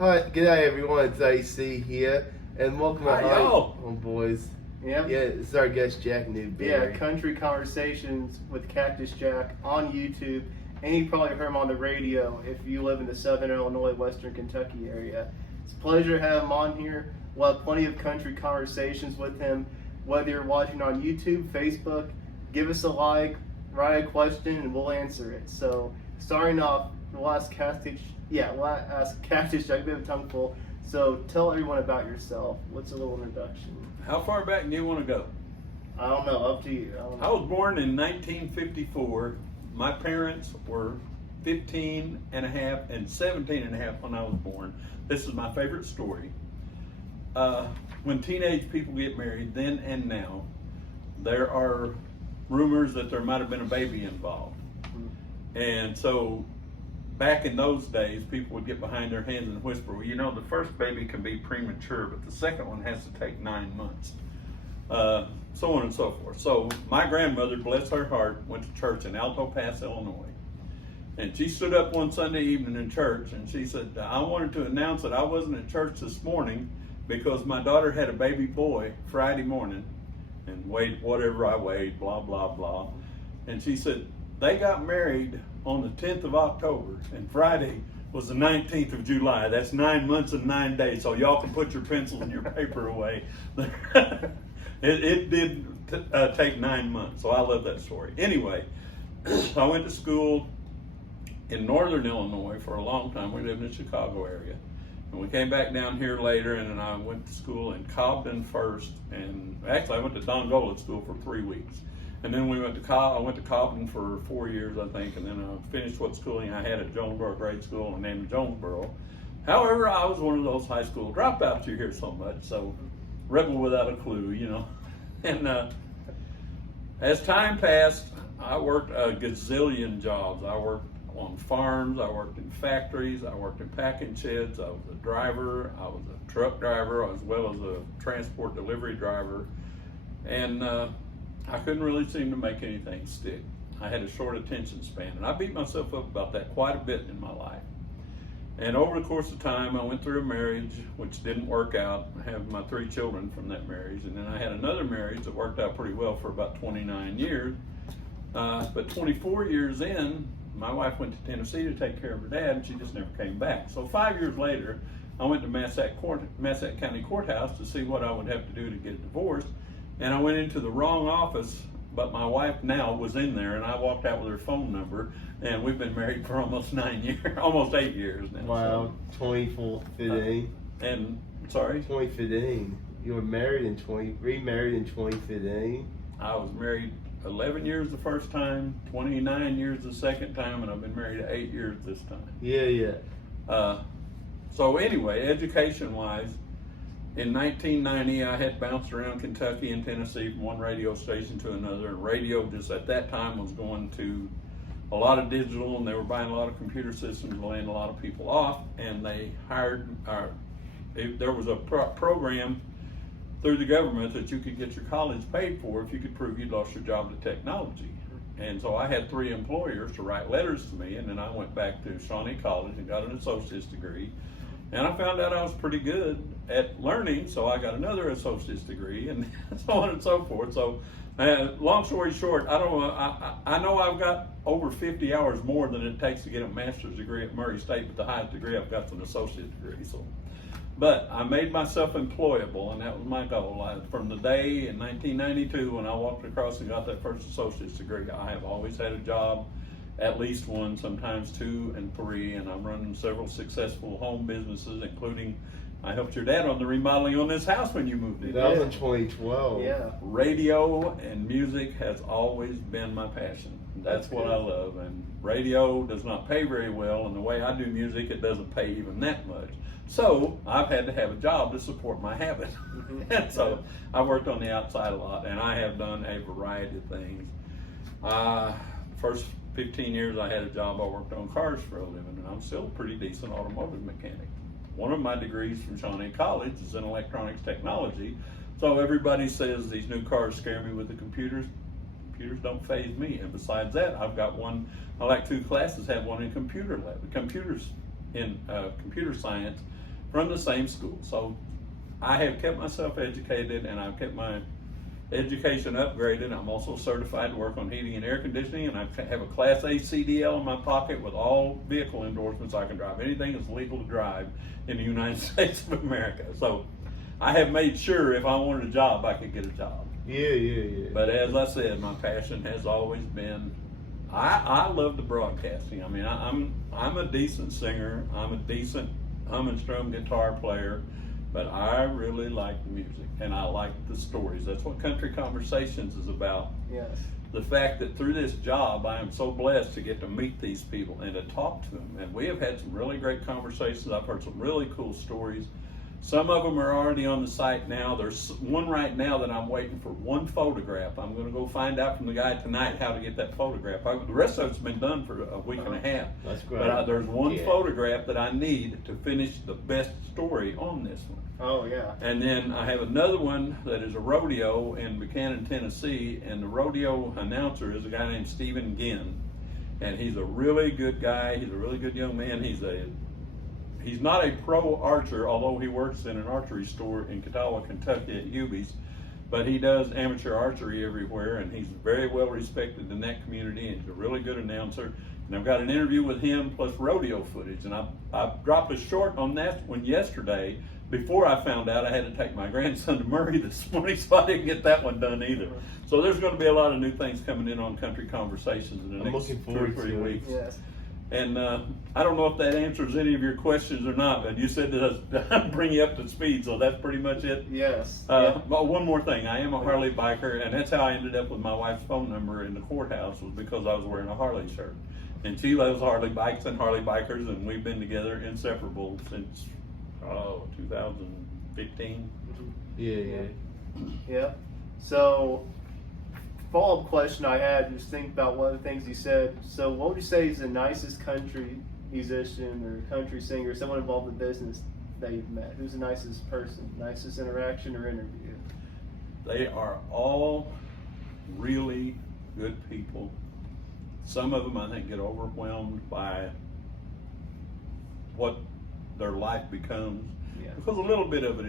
Hi, g'day everyone, it's AC here, and welcome Hi, y'all. boys. Yeah. Yeah, this is our guest Jack Newberry. Yeah, Country Conversations with Cactus Jack on YouTube, and you probably heard him on the radio if you live in the Southern Illinois, Western Kentucky area. It's a pleasure to have him on here. We'll have plenty of country conversations with him, whether you're watching on YouTube, Facebook. Give us a like, write a question, and we'll answer it. So, starting off, we'll ask Cactus Jack, a bit of a tongue full. So, tell everyone about yourself. What's a little introduction? How far back do you want to go? I don't know, up to you. I was born in 1954. My parents were 15 and a half and 17 and a half when I was born. This is my favorite story. When teenage people get married, then and now, there are rumors that there might have been a baby involved. And so back in those days, people would get behind their hands and whisper, well, you know, the first baby can be premature, but the second one has to take 9 months. So on and so forth. So my grandmother, bless her heart, went to church in Alto Pass, Illinois. And she stood up one Sunday evening in church and she said, I wanted to announce that I wasn't at church this morning because my daughter had a baby boy Friday morning and weighed whatever I weighed, blah, blah, blah. And she said, they got married on the 10th of October, and Friday was the 19th of July. That's 9 months and 9 days, so y'all can put your pencils and your paper away. It did take 9 months, so I love that story. Anyway, I went to school in northern Illinois for a long time. We lived in the Chicago area. And we came back down here later, and then I went to school in Cobden first, and actually I went to Dongola school for 3 weeks. And then I went to Cobden for 4 years, I think, and then I finished what schooling I had at Jonesboro Grade School and named Jonesboro. However, I was one of those high school dropouts you hear so much, so rebel without a clue, you know. And as time passed, I worked a gazillion jobs. I worked on farms, I worked in factories, I worked in packing sheds, I was a driver, I was a truck driver, as well as a transport delivery driver. And I couldn't really seem to make anything stick. I had a short attention span, and I beat myself up about that quite a bit in my life. And over the course of time, I went through a marriage which didn't work out. I have my 3 children from that marriage, and then I had another marriage that worked out pretty well for about 29 years. But 24 years in, my wife went to Tennessee to take care of her dad, and she just never came back. So 5 years later, I went to Massac County Courthouse to see what I would have to do to get a divorce. And I went into the wrong office, but my wife now was in there, and I walked out with her phone number, and we've been married for almost 9 years, almost 8 years now. Wow, 2015. And sorry? 2015. You were remarried in 2015. I was married 11 years the first time, 29 years the second time, and I've been married 8 years this time. Yeah. So anyway, education-wise, in 1990, I had bounced around Kentucky and Tennessee from one radio station to another, and radio just at that time was going to a lot of digital, and they were buying a lot of computer systems, laying a lot of people off, and they hired, there was a program through the government that you could get your college paid for if you could prove you'd lost your job to technology. And so I had 3 employers to write letters to me, and then I went back to Shawnee College and got an associate's degree. And I found out I was pretty good at learning, so I got another associate's degree, and so on and so forth. So, long story short, I know I've got over 50 hours more than it takes to get a master's degree at Murray State, but the highest degree I've got is an associate's degree. So, but I made myself employable, and that was my goal. From the day in 1992 when I walked across and got that first associate's degree, I have always had a job. At least 1, sometimes 2 and 3, and I'm running several successful home businesses, including I helped your dad on the remodeling on this house when you moved in. That was in 2012. Yeah. Radio and music has always been my passion. That's what I love, and radio does not pay very well, and the way I do music, it doesn't pay even that much. So I've had to have a job to support my habit. And so I've worked on the outside a lot, and I have done a variety of things. First 15 years I had a job, I worked on cars for a living, and I'm still a pretty decent automotive mechanic. One of my degrees from Shawnee College is in electronics technology, so everybody says these new cars scare me with the computers. Computers don't faze me, and besides that, I've got one, I like 2 classes, have one in computer science from the same school. So I have kept myself educated, and I've kept my education upgraded. I'm also certified to work on heating and air conditioning, and I have a Class A CDL in my pocket with all vehicle endorsements. I can drive anything that's legal to drive in the United States of America. So I have made sure if I wanted a job, I could get a job. Yeah. But as I said, my passion has always been, I love the broadcasting. I mean, I'm a decent singer. I'm a decent hum and strum guitar player, but I really like music, and I like the stories. That's what Country Conversations is about. Yes. The fact that through this job, I am so blessed to get to meet these people and to talk to them. And we have had some really great conversations. I've heard some really cool stories. Some of them are already on the site now. There's one right now that I'm waiting for one photograph. I'm going to go find out from the guy tonight how to get that photograph. The rest of it's been done for a week and a half. That's great. But there's one photograph that I need to finish the best story on this one. Oh, yeah. And then I have another one that is a rodeo in Buchanan, Tennessee, and the rodeo announcer is a guy named Stephen Ginn. And he's a really good guy. He's a really good young man. He's not a pro archer, although he works in an archery store in Catawba, Kentucky at Hubie's, but he does amateur archery everywhere, and he's very well respected in that community, and he's a really good announcer. And I've got an interview with him plus rodeo footage, and I dropped a short on that one yesterday before I found out I had to take my grandson to Murray this morning, so I didn't get that one done either. So there's going to be a lot of new things coming in on Country Conversations in the next 2 or 3 weeks. Yes. And I don't know if that answers any of your questions or not, but you said that I'd bring you up to speed, so that's pretty much it. Yes. But one more thing, I am a Harley biker, and that's how I ended up with my wife's phone number in the courthouse, was because I was wearing a Harley shirt. And she loves Harley bikes and Harley bikers, and we've been together inseparable since 2015. Yeah. So, follow-up question I had, just think about one of the things you said. So what would you say is the nicest country musician or country singer, someone involved in business that you've met? Who's the nicest person, nicest interaction or interview? They are all really good people. Some of them I think get overwhelmed by what their life becomes. Yeah. Because a little bit of it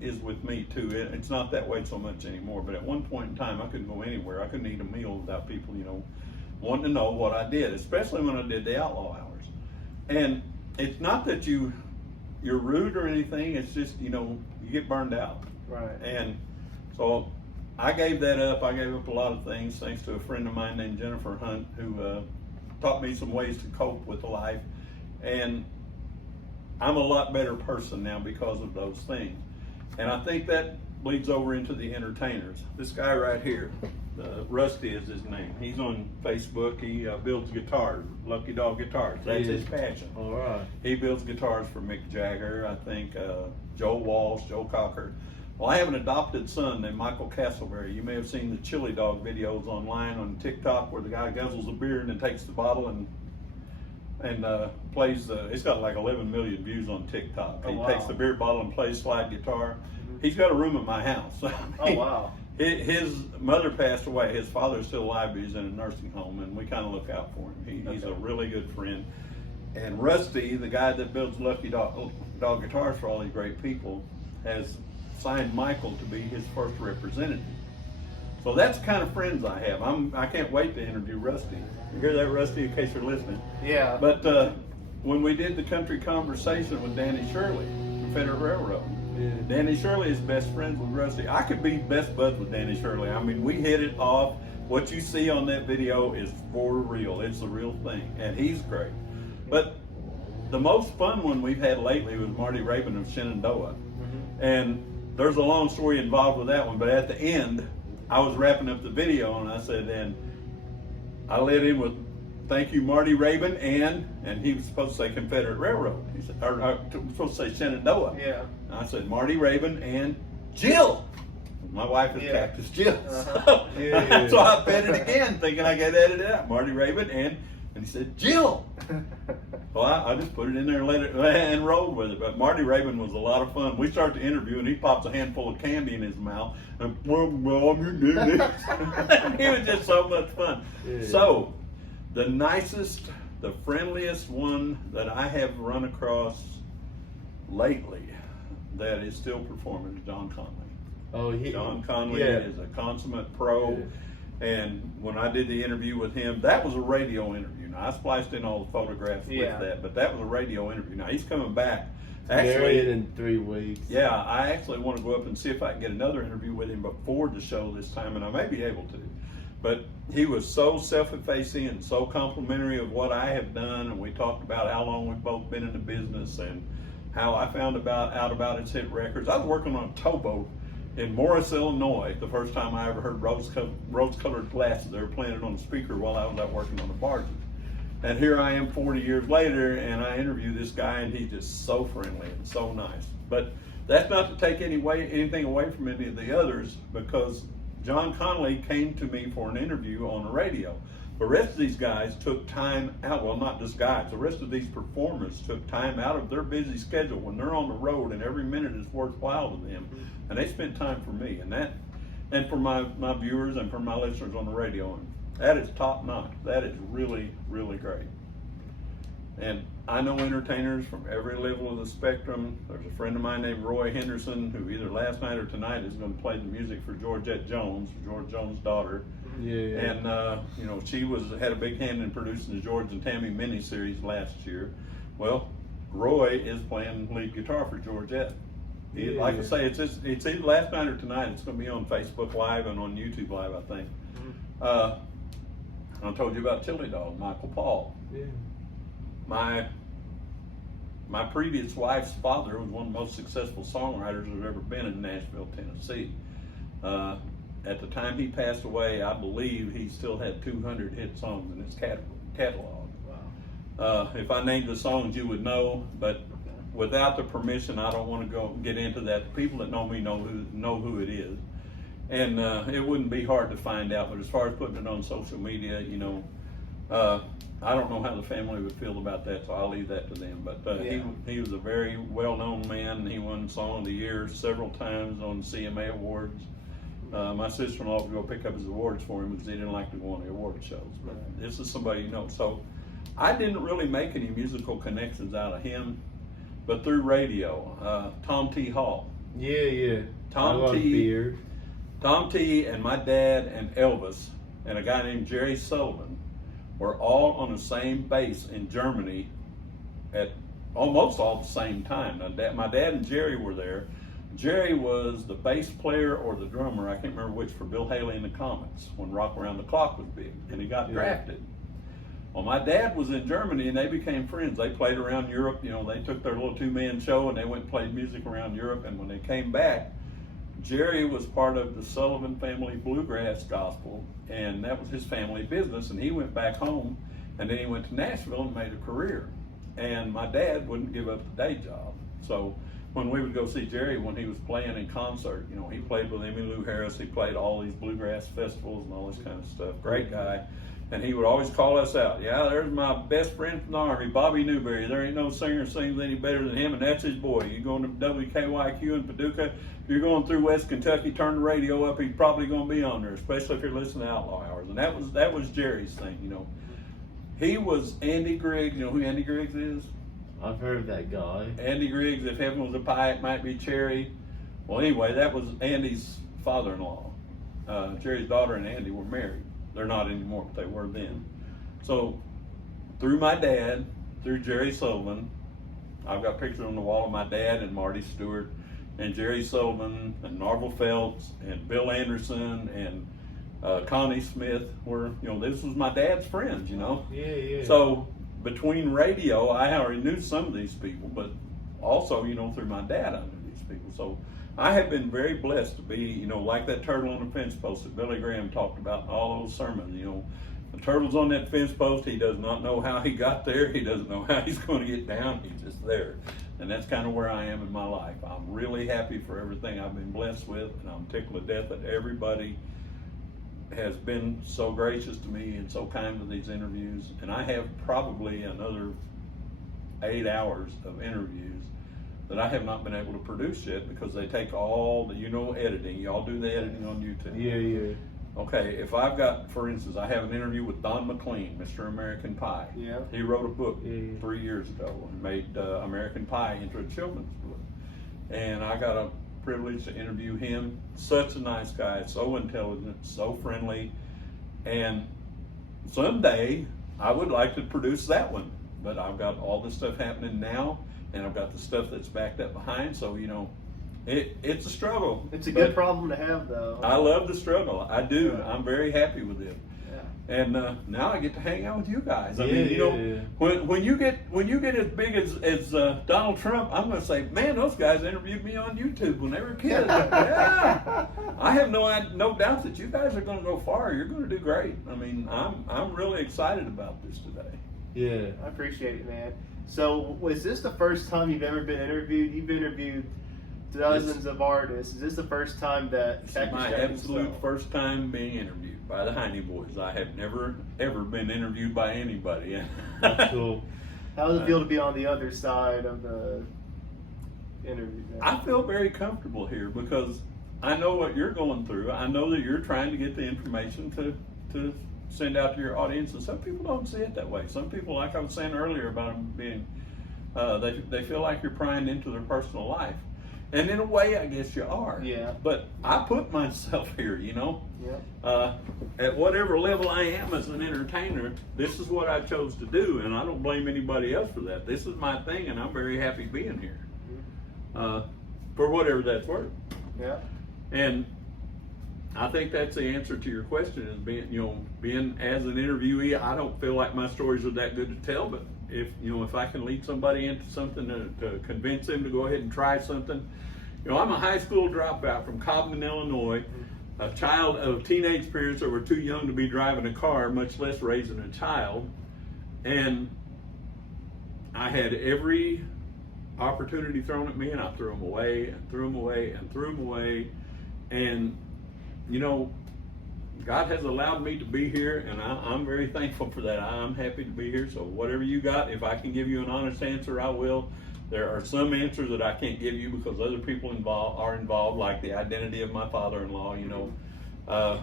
is with me too. It's not that way so much anymore, but at one point in time I couldn't go anywhere. I couldn't eat a meal without people, wanting to know what I did, especially when I did the outlaw hours. And it's not that you're rude or anything, it's just, you get burned out. Right. And so I gave that up. I gave up a lot of things thanks to a friend of mine named Jennifer Hunt, who taught me some ways to cope with life. And I'm a lot better person now because of those things. And I think that bleeds over into the entertainers. This guy right here, Rusty is his name. He's on Facebook. He builds guitars, Lucky Dog Guitars. That's his passion. All right. He builds guitars for Mick Jagger, I think Joe Walsh, Joe Cocker. Well, I have an adopted son named Michael Castleberry. You may have seen the chili dog videos online on TikTok where the guy guzzles a beer and then takes the bottle and plays it's got like 11 million views on TikTok. Oh, he wow. takes the beer bottle and plays slide guitar. He's got a room at my house. Oh, wow. His mother passed away. His father's still alive, but he's in a nursing home, and we kind of look out for him. He's a really good friend. And Rusty, the guy that builds Lucky Dog Guitars for all these great people, has signed Michael to be his first representative. So that's the kind of friends I have. I can't wait to interview Rusty. You hear that, Rusty, in case you're listening? Yeah. But when we did the Country Conversation with Danny Shirley, Confederate Railroad, Danny Shirley is best friends with Rusty. I could be best buds with Danny Shirley. I mean, we hit it off. What you see on that video is for real. It's the real thing. And he's great. But the most fun one we've had lately was Marty Rabin of Shenandoah. And there's a long story involved with that one, but at the end, I was wrapping up the video and I said, and I led in with, thank you, Marty Rabin, and he was supposed to say Confederate Railroad. He said, or supposed to say Shenandoah. Yeah. And I said, Marty Rabin and Jill. My wife is Cactus Jill. So, so I bet it again, thinking I could edit it out. Marty Rabin and he said, Jill. Well, I just put it in there and let it and rolled with it. But Marty Rabin was a lot of fun. We start the interview and he pops a handful of candy in his mouth and Mom, you did it. He was just so much fun. So the nicest, the friendliest one that I have run across lately that is still performing is John Conley. Oh, John Conley yeah. is a consummate pro. Yeah. And when I did the interview with him, that was a radio interview. Now, I spliced in all the photographs Yeah. with that, but that was a radio interview. Now, he's coming back. Married Actually, in 3 weeks. yeah, I actually want to go up and see if I can get another interview with him before the show this time, and I may be able to. But he was so self-effacing and so complimentary of what I have done, and we talked about how long we've both been in the business and how I found out about his hit records. I was working on a towboat in Morris, Illinois, the first time I ever heard rose-colored glasses. They were playing it on the speaker while I was out working on the barges. And here I am 40 years later, and I interview this guy, and he's just so friendly and so nice. But that's not to take anything away from any of the others, because John Conley came to me for an interview on the radio. The rest of these guys took time out, well, not just guys, the rest of these performers took time out of their busy schedule when they're on the road, and every minute is worthwhile to them. And they spent time for me, and for my viewers and for my listeners on the radio. And that is top notch. That is really, really great. And I know entertainers from every level of the spectrum. There's a friend of mine named Roy Henderson, who either last night or tonight is going to play the music for Georgette Jones, George Jones' daughter. Yeah. And you know, she had a big hand in producing the George and Tammy miniseries last year. Well, Roy is playing lead guitar for Georgette. Yeah. Like I say, it's either last night or tonight. It's going to be on Facebook Live and on YouTube Live, I think. I told you about Chili Dog, Michael Paul. Yeah. My previous wife's father was one of the most successful songwriters there's ever been in Nashville, Tennessee. At the time he passed away, I believe he still had 200 hit songs in his catalog. Wow. If I named the songs, you would know, but without the permission, I don't want to get into that. The people that know me know who it is. And it wouldn't be hard to find out, but as far as putting it on social media, you know, I don't know how the family would feel about that, so I'll leave that to them. But he was a very well-known man. He won Song of the Year several times on CMA Awards. My sister-in-law would go pick up his awards for him because he didn't like to go on the award shows. But this is somebody you know. So I didn't really make any musical connections out of him, but through radio, Tom T. Hall. Yeah. Tom T. and my dad and Elvis and a guy named Jerry Sullivan were all on the same base in Germany at almost all the same time. Now, my dad and Jerry were there. Jerry was the bass player or the drummer, I can't remember which, for Bill Haley and the Comets when Rock Around the Clock was big, and he got drafted. Well, my dad was in Germany, and they became friends. They played around Europe. You know, they took their little two-man show, and they went and played music around Europe. And when they came back, Jerry was part of the Sullivan family bluegrass gospel, and that was his family business. And he went back home, and then he went to Nashville and made a career. And my dad wouldn't give up the day job. So when we would go see Jerry when he was playing in concert, you know, he played with Emmylou Harris. He played all these bluegrass festivals and all this kind of stuff. Great guy. And he would always call us out. Yeah, there's my best friend from the Army, Bobby Newberry. There ain't no singer sings any better than him, and that's his boy. You're going to WKYQ in Paducah. If you're going through West Kentucky, turn the radio up. He's probably going to be on there, especially if you're listening to Outlaw Hours. And that was Jerry's thing, you know. He was Andy Griggs. You know who Andy Griggs is? I've heard of that guy. Andy Griggs, if heaven was a pie, it might be cherry. Well, anyway, that was Andy's father-in-law. Jerry's daughter and Andy were married. They're not anymore, but they were then. So through my dad, through Jerry Sullivan, I've got pictures on the wall of my dad and Marty Stewart and Jerry Sullivan and Narvel Phelps and Bill Anderson and Connie Smith were, you know, this was my dad's friends, you know. Yeah. So between radio, I already knew some of these people, but also, you know, through my dad, I knew these people. So I have been very blessed to be, you know, like that turtle on the fence post that Billy Graham talked about in all those sermons. You know, the turtle's on that fence post. He does not know how he got there. He doesn't know how he's going to get down. He's just there. And that's kind of where I am in my life. I'm really happy for everything I've been blessed with, and I'm tickled to death that everybody has been so gracious to me and so kind with these interviews. And I have probably another 8 hours of interviews that I have not been able to produce yet because they take all the, you know, editing. Y'all do the editing on YouTube. Yeah. Okay, if I've got, for instance, I have an interview with Don McLean, Mr. American Pie. Yeah. He wrote a book Yeah. 3 years ago and made American Pie into a children's book. And I got a privilege to interview him. Such a nice guy, so intelligent, so friendly. And someday I would like to produce that one. But I've got all this stuff happening now, and I've got the stuff that's backed up behind. So, you know, it's a struggle. It's a good problem to have, though. I love the struggle. I do. Yeah. I'm very happy with it. Yeah. And now I get to hang out with you guys. I Yeah, mean, you know, yeah. when you get as big as Donald Trump, I'm going to say, man, those guys interviewed me on YouTube when they were kids. Yeah, I have no doubt that you guys are going to go far. You're going to do great. I mean, I'm really excited about this today. Yeah. I appreciate it, man. So, was this the first time you've ever been interviewed? You've interviewed dozens of artists. Is this the first time that This is Cactus my Jack absolute himself? first time being interviewed by the Heine Boys. I have never, ever been interviewed by anybody. That's cool. How does it feel to be on the other side of the interview? Man? I feel very comfortable here because I know what you're going through. I know that you're trying to get the information to send out to your audience, and some people don't see it that way. Some people, like I was saying earlier about them being, they feel like you're prying into their personal life. And in a way, I guess you are. Yeah. But I put myself here, you know. Yeah. At whatever level I am as an entertainer, this is what I chose to do, and I don't blame anybody else for that. This is my thing, and I'm very happy being here. For whatever that's worth. Yeah. And I think that's the answer to your question is being as an interviewee, I don't feel like my stories are that good to tell, but if I can lead somebody into something to convince them to go ahead and try something. I'm a high school dropout from Cobden, Illinois, a child of teenage parents that were too young to be driving a car, much less raising a child. And I had every opportunity thrown at me, and I threw them away and threw them away and threw them away. And God has allowed me to be here, and I'm very thankful for that. I'm happy to be here. So whatever you got, if I can give you an honest answer, I will. There are some answers that I can't give you because other people are involved, like the identity of my father-in-law. I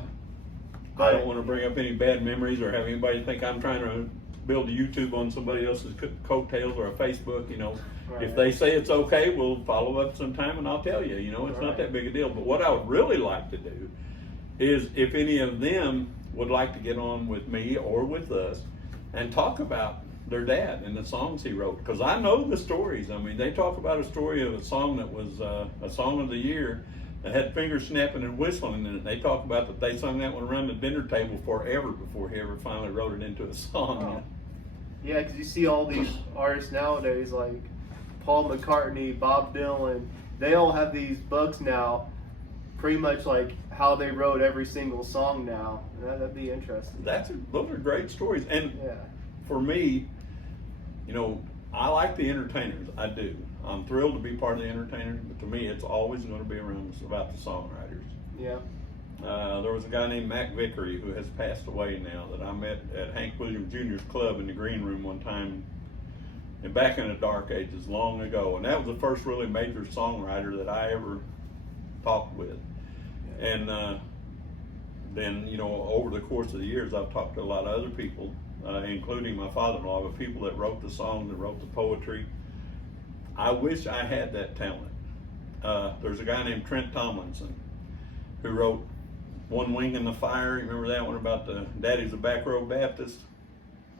don't want to bring up any bad memories or have anybody think I'm trying to build a YouTube on somebody else's coattails or a Facebook. Right. If they say it's okay, we'll follow up sometime and I'll tell you. It's not that big a deal. But what I would really like to do is if any of them would like to get on with me or with us and talk about their dad and the songs he wrote, because I know the stories. I mean, they talk about a story of a song that was a song of the year that had finger snapping and whistling in it. They talk about that they sung that one around the dinner table forever before he ever finally wrote it into a song. Oh. Yeah, because you see all these artists nowadays like Paul McCartney, Bob Dylan, they all have these books now, pretty much like how they wrote every single song now. That'd be interesting. Those are great stories. And Yeah. for me, I like the entertainers. I do. I'm thrilled to be part of the entertainers, but to me, it's always going to be about the songwriters. Yeah. There was a guy named Mac Vickery who has passed away now that I met at Hank Williams Jr.'s club in the green room one time, and back in the dark ages, long ago. And that was the first really major songwriter that I ever talked with. And then, over the course of the years, I've talked to a lot of other people, including my father-in-law, but people that wrote the songs, that wrote the poetry. I wish I had that talent. There's a guy named Trent Tomlinson who wrote One Wing in the Fire. You remember that one about the Daddy's a Back Row Baptist?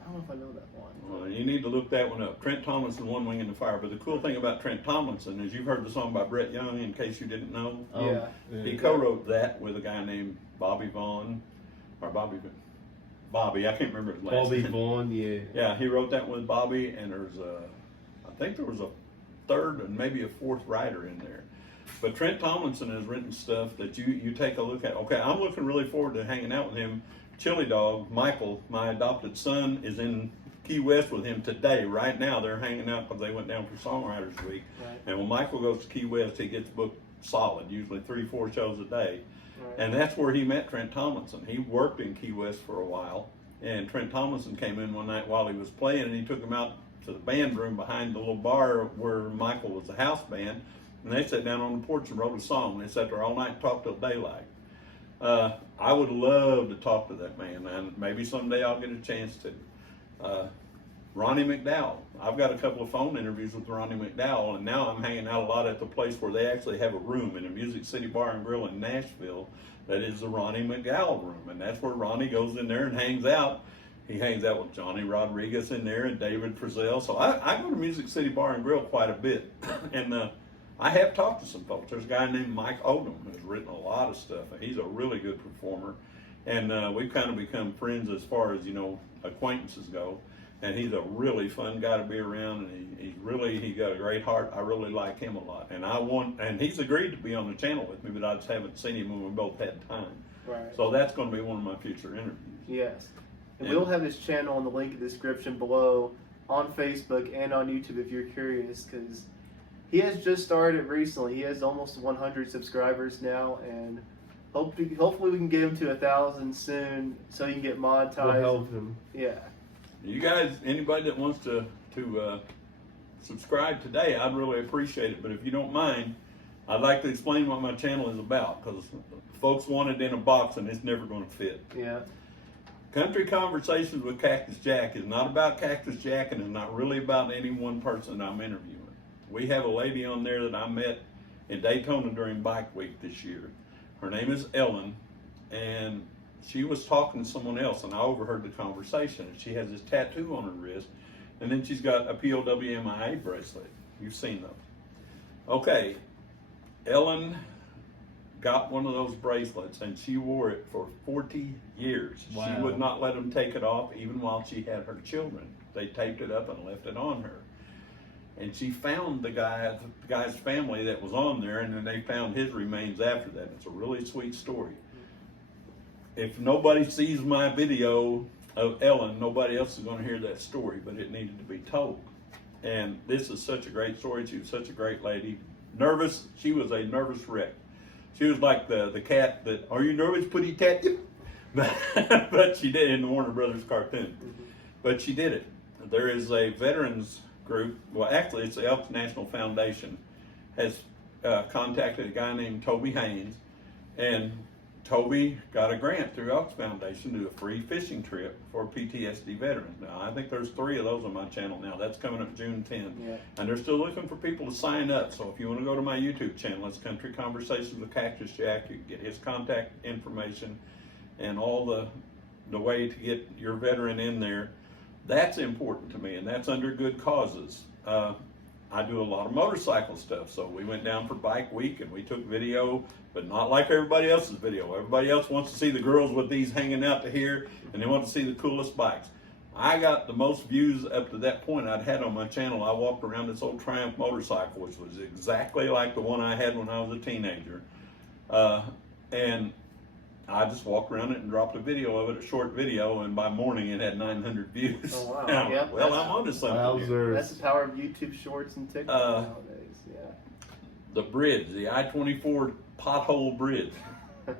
I don't know if I know that one. Well, you need to look that one up. Trent Tomlinson, One Wing in the Fire. But the cool thing about Trent Tomlinson is you've heard the song by Brett Young, in case you didn't know. Yeah. He co-wrote that with a guy named Bobby, I can't remember his last Bobby name. Vaughn, yeah. Yeah, he wrote that with Bobby, and I think there was a third and maybe a fourth writer in there. But Trent Tomlinson has written stuff that you take a look at. Okay, I'm looking really forward to hanging out with him. Chili Dog, Michael, my adopted son, is in Key West with him today. Right now, they're hanging out because they went down for Songwriters Week. Right. And when Michael goes to Key West, he gets booked solid, usually 3-4 shows a day. Right. And that's where he met Trent Tomlinson. He worked in Key West for a while, and Trent Tomlinson came in one night while he was playing, and he took him out to the band room behind the little bar where Michael was the house band, and they sat down on the porch and wrote a song. They sat there all night and talked till daylight. I would love to talk to that man, and maybe someday I'll get a chance to. Ronnie McDowell. I've got a couple of phone interviews with Ronnie McDowell, and now I'm hanging out a lot at the place where they actually have a room in a Music City Bar and Grill in Nashville that is the Ronnie McDowell room, and that's where Ronnie goes in there and hangs out. He hangs out with Johnny Rodriguez in there and David Frizzell. So I go to Music City Bar and Grill quite a bit, and I have talked to some folks. There's a guy named Mike Odom who's written a lot of stuff, and he's a really good performer, and we've kind of become friends as far as, you know, acquaintances go. And he's a really fun guy to be around, and he's got a great heart. I really like him a lot, and he's agreed to be on the channel with me, but I just haven't seen him when we both had time. Right. So that's going to be one of my future interviews. Yes. And we'll have his channel in the link in the description below on Facebook and on YouTube if you're curious, because he has just started recently. He has almost 100 subscribers now, and hopefully we can get him to 1,000 soon so he can get monetized. We'll help him. Yeah. You guys, anybody that wants to subscribe today, I'd really appreciate it. But if you don't mind, I'd like to explain what my channel is about, because folks want it in a box and it's never going to fit. Yeah. Country Conversations with Cactus Jack is not about Cactus Jack, and it's not really about any one person I'm interviewing. We have a lady on there that I met in Daytona during Bike Week this year. Her name is Ellen, and she was talking to someone else, and I overheard the conversation. And she has this tattoo on her wrist, and then she's got a POWMIA bracelet. You've seen those. Okay, Ellen got one of those bracelets, and she wore it for 40 years. Wow. She would not let them take it off, even while she had her children. They taped it up and left it on her. And she found the guy's family that was on there, and then they found his remains after that. It's a really sweet story. If nobody sees my video of Ellen, nobody else is going to hear that story, but it needed to be told. And this is such a great story. She was such a great lady. Nervous. She was a nervous wreck. She was like the cat that, are you nervous, putty tat? But she did in the Warner Brothers cartoon. But she did it. There is a veterans group, well actually it's the Elks National Foundation, has contacted a guy named Toby Haynes, and Toby got a grant through Elks Foundation to do a free fishing trip for PTSD veterans. Now, I think there's 3 of those on my channel now. That's coming up June 10th. Yeah. And they're still looking for people to sign up. So if you want to go to my YouTube channel, it's Country Conversations with Cactus Jack. You can get his contact information and all the way to get your veteran in there. That's important to me, and that's under good causes. I do a lot of motorcycle stuff, so we went down for Bike Week and we took video, but not like everybody else's video. Everybody else wants to see the girls with these hanging out to here, and they want to see the coolest bikes. I got the most views up to that point I'd had on my channel. I walked around this old Triumph motorcycle, which was exactly like the one I had when I was a teenager. And I just walked around it and dropped a video of it, a short video, and by morning it had 900 views. Oh, wow. I'm Yep, like, well, I'm onto something here. That's the power of YouTube Shorts and TikTok nowadays. Yeah. The bridge, the I-24 pothole bridge.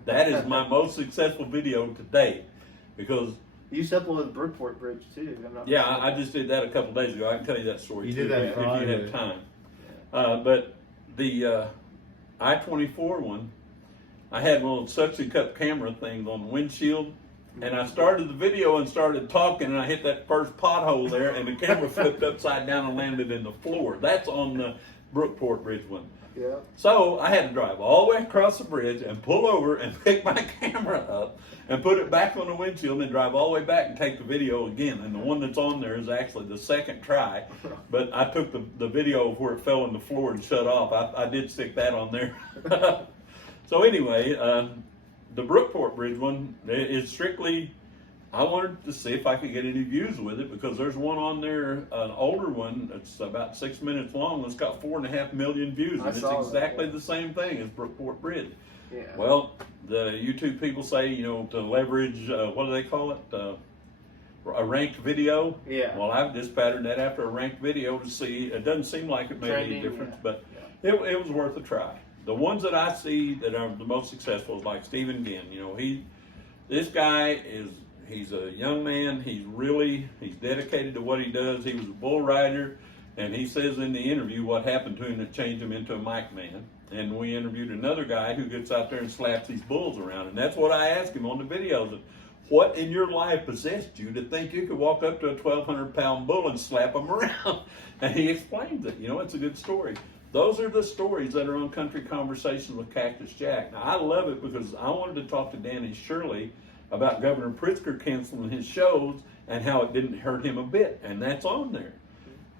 That is my most successful video to date, because You used to upload the Brookport Bridge too. I'm not yeah, I just did that a couple days ago. I can tell you that story You too, did that if you Friday. have time. But the I-24 one, I had one of those suction cup camera things on the windshield, and I started the video and started talking, and I hit that first pothole there, and the camera flipped upside down and landed in the floor. That's on the Brookport Bridge one. Yeah. So I had to drive all the way across the bridge and pull over and pick my camera up and put it back on the windshield, and then drive all the way back and take the video again. And the one that's on there is actually the second try, but I took the video of where it fell on the floor and shut off. I did stick that on there. So anyway, the Brookport Bridge one is strictly, I wanted to see if I could get any views with it, because there's one on there, an older one that's about 6 minutes long, that's got 4.5 million views, and it's exactly the same thing as Brookport Bridge. Yeah. Well, the YouTube people say, you know, to leverage, what do they call it? A ranked video. Yeah. Well, I've just patterned that after a ranked video to see, it doesn't seem like it made any difference, but it was worth a try. The ones that I see that are the most successful is like Stephen Ginn. You know, this guy he's a young man. He's dedicated to what he does. He was a bull rider. And he says in the interview what happened to him that changed him into a mic man. And we interviewed another guy who gets out there and slaps these bulls around. And that's what I asked him on the videos. What in your life possessed you to think you could walk up to a 1,200-pound bull and slap him around? And he explains it. You know, it's a good story. Those are the stories that are on Country Conversations with Cactus Jack. Now, I love it because I wanted to talk to Danny Shirley about Governor Pritzker canceling his shows and how it didn't hurt him a bit. And that's on there.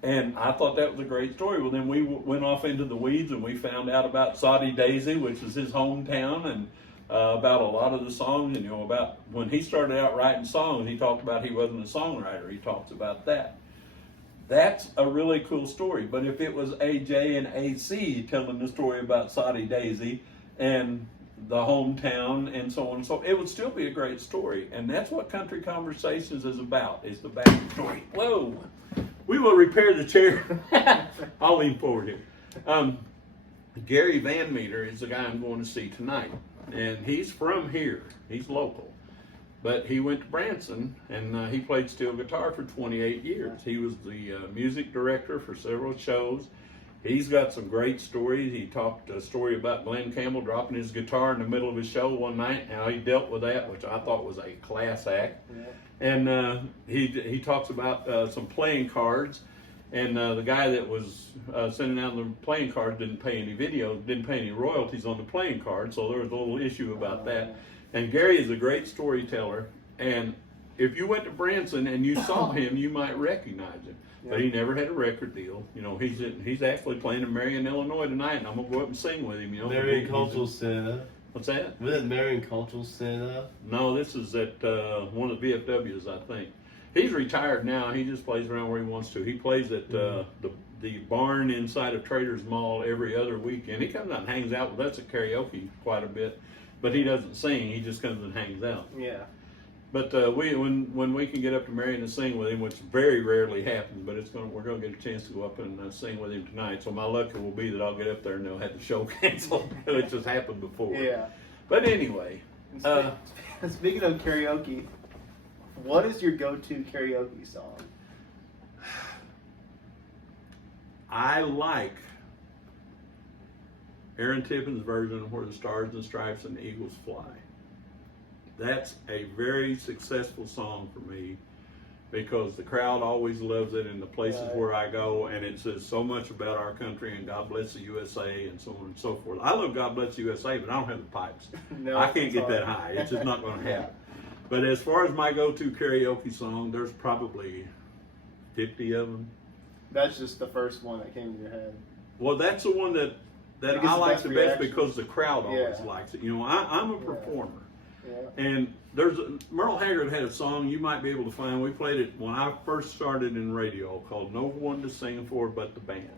And I thought that was a great story. Well, then we went off into the weeds and we found out about Saudi Daisy, which is his hometown, and about a lot of the songs. And, you know, about when he started out writing songs, he talked about he wasn't a songwriter. He talks about that. That's a really cool story. But if it was AJ and AC telling the story about Saudi Daisy and the hometown and so on and so on, it would still be a great story. And that's what Country Conversations is about, is the backstory. Whoa. We will repair the chair. I'll lean forward here. Gary Van Meter is the guy I'm going to see tonight. And he's from here. He's local. But he went to Branson, and he played steel guitar for 28 years. He was the music director for several shows. He's got some great stories. He talked a story about Glenn Campbell dropping his guitar in the middle of his show one night, how he dealt with that, which I thought was a class act. Yeah. And he talks about some playing cards, and the guy that was sending out the playing cards didn't pay any royalties on the playing cards, so there was a little issue about that. And Gary is a great storyteller, and if you went to Branson and you saw him, you might recognize him. Yeah. But he never had a record deal. You know, he's actually playing in Marion, Illinois tonight, and I'm gonna go up and sing with him. You know, Marion Cultural Center. What's that? Was it Marion Cultural Center? No, this is at one of the VFWs, I think. He's retired now. He just plays around where he wants to. He plays at the barn inside of Traders Mall every other weekend. He comes out and hangs out with us at karaoke quite a bit. But he doesn't sing. He just comes and hangs out. Yeah. But when we can get up to Marion and sing with him, which very rarely happens, but we're gonna get a chance to go up and sing with him tonight. So my luck will be that I'll get up there and they'll have the show canceled, which has happened before. Yeah. But anyway. Speaking of karaoke, what is your go-to karaoke song? I like Aaron Tippin's version of Where the Stars and Stripes and the Eagles Fly. That's a very successful song for me because the crowd always loves it in the places where I go, and it says so much about our country and God bless the USA and so on and so forth. I love God bless the USA, but I don't have the pipes. No, I can't get that high. It's just not going to happen. But as far as my go-to karaoke song, there's probably 50 of them. That's just the first one that came to your head. Well, that's the one that I like the best because the crowd always likes it. You know, I'm a performer. Yeah. And Merle Haggard had a song you might be able to find. We played it when I first started in radio called No One to Sing For But the Band.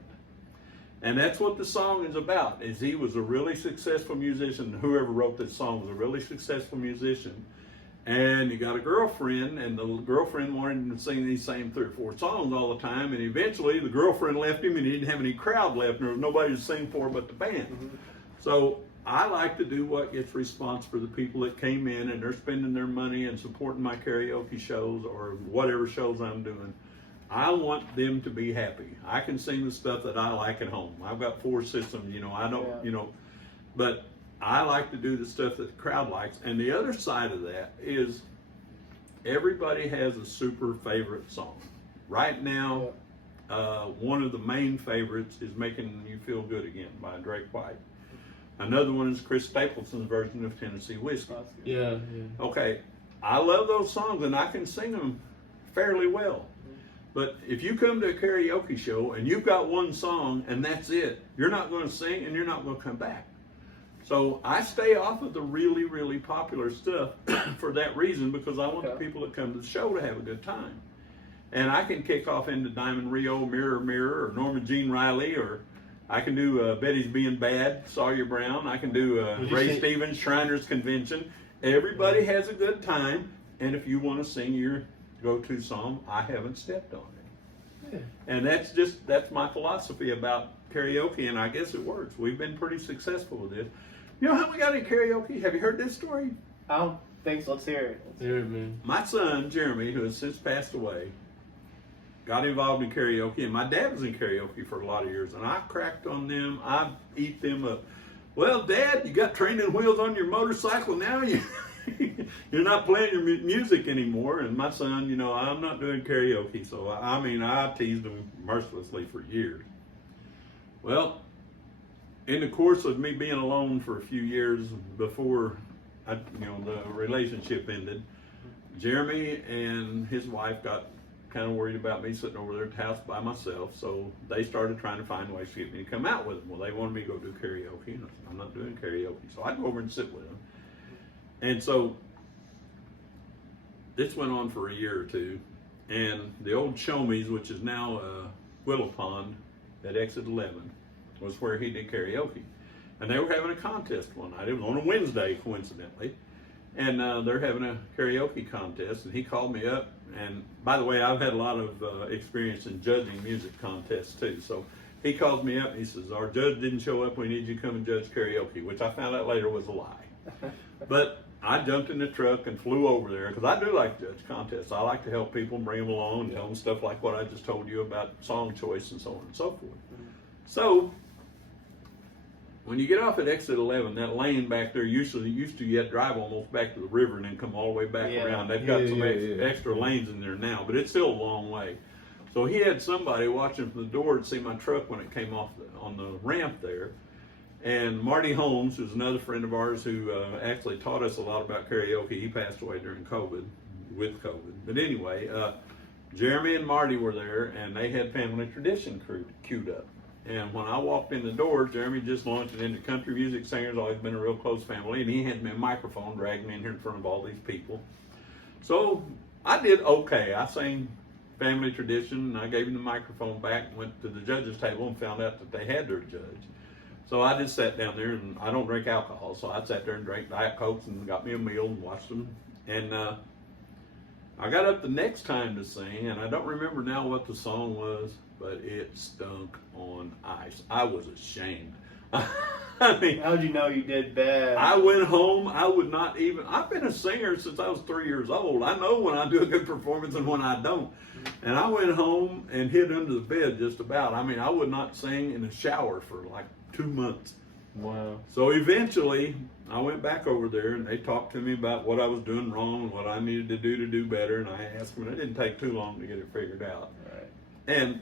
And that's what the song is about, is he was a really successful musician. Whoever wrote this song was a really successful musician. And he got a girlfriend, and the girlfriend wanted him to sing these same 3 or 4 songs all the time. And eventually the girlfriend left him, and he didn't have any crowd left, and there was nobody to sing for but the band. Mm-hmm. So I like to do what gets response for the people that came in and they're spending their money and supporting my karaoke shows or whatever shows I'm doing. I want them to be happy. I can sing the stuff that I like at home. I've got 4 systems, you know, I don't, you know, but I like to do the stuff that the crowd likes. And the other side of that is everybody has a super favorite song. Right now, one of the main favorites is Making You Feel Good Again by Drake White. Another one is Chris Stapleton's version of Tennessee Whiskey. Yeah. Okay, I love those songs and I can sing them fairly well. But if you come to a karaoke show and you've got one song and that's it, you're not going to sing and you're not going to come back. So I stay off of the really, really popular stuff for that reason, because I want the people that come to the show to have a good time. And I can kick off into Diamond Rio, Mirror, Mirror, or Norma Jean Riley, or I can do Betty's Being Bad, Sawyer Brown. I can do Ray Stevens, Shriners Convention. Everybody has a good time, and if you want to sing your go-to song, I haven't stepped on it. Yeah. And that's my philosophy about karaoke, and I guess it works. We've been pretty successful with this. You know how we got into karaoke? Have you heard this story? I don't think so. Let's hear it. Let's hear it, man. My son, Jeremy, who has since passed away, got involved in karaoke, and my dad was in karaoke for a lot of years, and I cracked on them. I eat them up. Well, Dad, you got training wheels on your motorcycle now. You're not playing your music anymore. And my son, you know, I'm not doing karaoke. So I teased him mercilessly for years. Well, in the course of me being alone for a few years before, the relationship ended, Jeremy and his wife got kind of worried about me sitting over there at the house by myself, so they started trying to find ways to get me to come out with them. Well, they wanted me to go do karaoke, and I said, I'm not doing karaoke, so I'd go over and sit with them. And so this went on for a year or two, and the old Show Me's, which is now Willow Pond at Exit 11, was where he did karaoke. And they were having a contest one night. It was on a Wednesday, coincidentally. And they're having a karaoke contest, and he called me up. And by the way, I've had a lot of experience in judging music contests too. So he called me up and he says, our judge didn't show up, we need you to come and judge karaoke, which I found out later was a lie. But I jumped in the truck and flew over there, because I do like to judge contests. I like to help people, bring them along, and tell them stuff like what I just told you about song choice and so on and so forth. So when you get off at exit 11, that lane back there used to you had to drive almost back to the river and then come all the way back around. They've got some extra lanes in there now, but it's still a long way. So he had somebody watching from the door to see my truck when it came off on the ramp there. And Marty Holmes, who's another friend of ours who actually taught us a lot about karaoke, he passed away during with COVID. But anyway, Jeremy and Marty were there, and they had Family Tradition queued up. And when I walked in the door, Jeremy just launched into country music singers, always been a real close family, and he had me a microphone, dragged me in here in front of all these people. So I did okay. I sang Family Tradition, and I gave him the microphone back, went to the judges' table, and found out that they had their judge. So I just sat down there, and I don't drink alcohol, so I sat there and drank Diet Cokes and got me a meal and watched them. And I got up the next time to sing, and I don't remember now what the song was, but it stunk on ice. I was ashamed. I mean, how'd you know you did bad? I went home. I've been a singer since I was 3 years old. I know when I do a good performance and when I don't. And I went home and hid under the bed just about. I mean, I would not sing in the shower for like 2 months. Wow. So eventually, I went back over there, and they talked to me about what I was doing wrong and what I needed to do better. And I asked them, and it didn't take too long to get it figured out. Right. And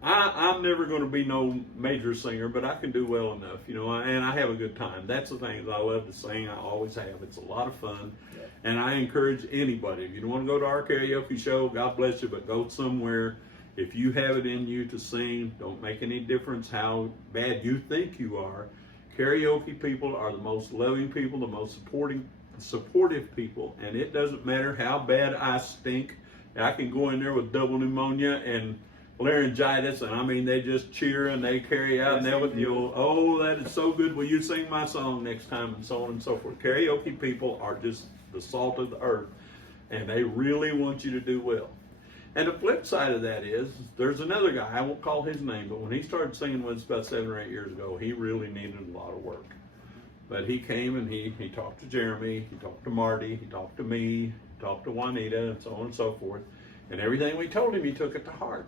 I'm never going to be no major singer, but I can do well enough, and I have a good time. That's the thing. I love to sing. I always have. It's a lot of fun. Yeah. And I encourage anybody, if you don't want to go to our karaoke show, God bless you, but go somewhere. If you have it in you to sing, don't make any difference how bad you think you are. Karaoke people are the most loving people, the most supportive people, and it doesn't matter how bad I stink. I can go in there with double pneumonia and laryngitis, and I mean, they just cheer and they carry out, and that is so good. Will you sing my song next time, and so on and so forth. Karaoke people are just the salt of the earth, and they really want you to do well. And the flip side of that is, there's another guy, I won't call his name, but when he started singing with us about 7 or 8 years ago, he really needed a lot of work. But he came and he talked to Jeremy, he talked to Marty, he talked to me, he talked to Juanita, and so on and so forth. And everything we told him, he took it to heart.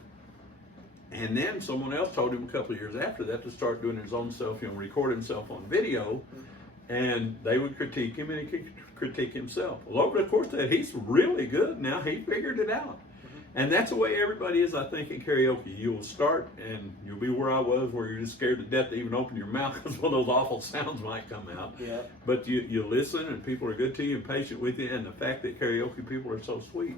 And then someone else told him a couple of years after that to start doing his own self, record himself on video, and they would critique him and he could critique himself. Well, over the course of that, he's really good now. He figured it out. And that's the way everybody is, I think, in karaoke. You will start and you'll be where I was, where you're just scared to death to even open your mouth because one of those awful sounds might come out. Yeah. But you listen, and people are good to you and patient with you, and the fact that karaoke people are so sweet.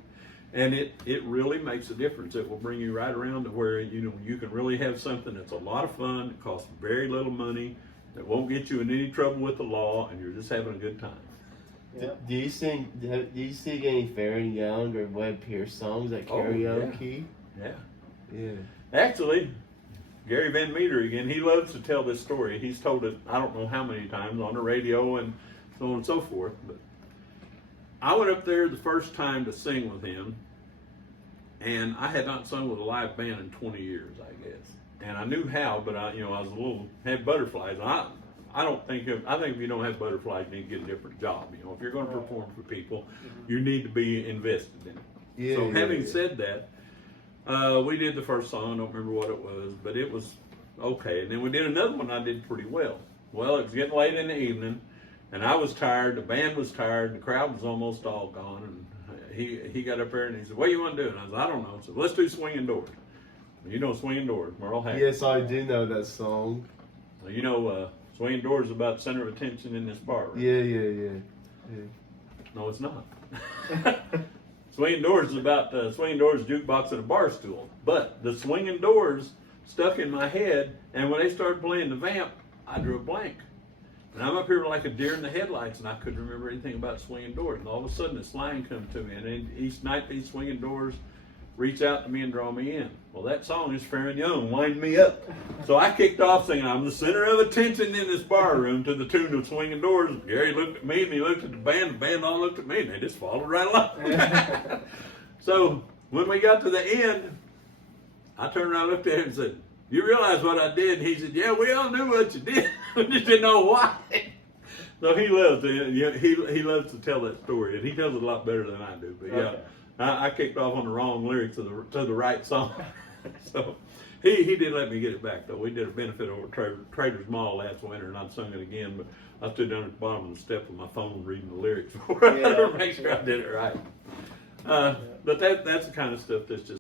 And it really makes a difference. It will bring you right around to where you can really have something that's a lot of fun, it costs very little money, that won't get you in any trouble with the law, and you're just having a good time. Yeah. Do you sing any Farron Young or Webb Pierce songs at karaoke? Yeah. Yeah. Actually, Gary Van Meter again, he loves to tell this story. He's told it I don't know how many times on the radio and so on and so forth. But I went up there the first time to sing with him, and I had not sung with a live band in 20 years, I guess. And I knew how, but I was had butterflies. I think if you don't have butterflies, you need to get a different job. If you're going to perform for people, you need to be invested in it. Having said that, We did the first song. I don't remember what it was, but it was okay. And then we did another one. I did pretty well. Well, it was getting late in the evening, and I was tired. The band was tired. The crowd was almost all gone. And he got up there and he said, "What do you want to do?" And I said, "I don't know." He said, "Let's do Swinging Doors." You know Swinging Doors, Merle Haggard. Yes, I do know that song. You know Swinging Doors is about center of attention in this bar, right? Yeah. No, it's not. Swinging Doors is about Swinging Doors jukebox at a bar stool. But the Swinging Doors stuck in my head, and when they started playing the vamp, I drew a blank. And I'm up here like a deer in the headlights, and I couldn't remember anything about Swinging Doors. And all of a sudden, this line come to me, and each night these Swinging Doors reach out to me and draw me in. Well, that song is Fair and Young, Wind Me Up. So I kicked off singing, "I'm the center of attention in this bar room," to the tune of Swinging Doors. Gary looked at me and he looked at the band all looked at me, and they just followed right along. So when we got to the end, I turned around and looked at him and said, "You realize what I did?" And he said, "Yeah, we all knew what you did. We just didn't know why." So he loves he loves to tell that story, and he tells it a lot better than I do. But yeah. Okay. I kicked off on the wrong lyrics to the right song. So he did let me get it back, though. We did a benefit over Trader's Mall last winter, and I sung it again, but I stood down at the bottom of the step with my phone reading the lyrics to make sure I did it right. But that's the kind of stuff that's just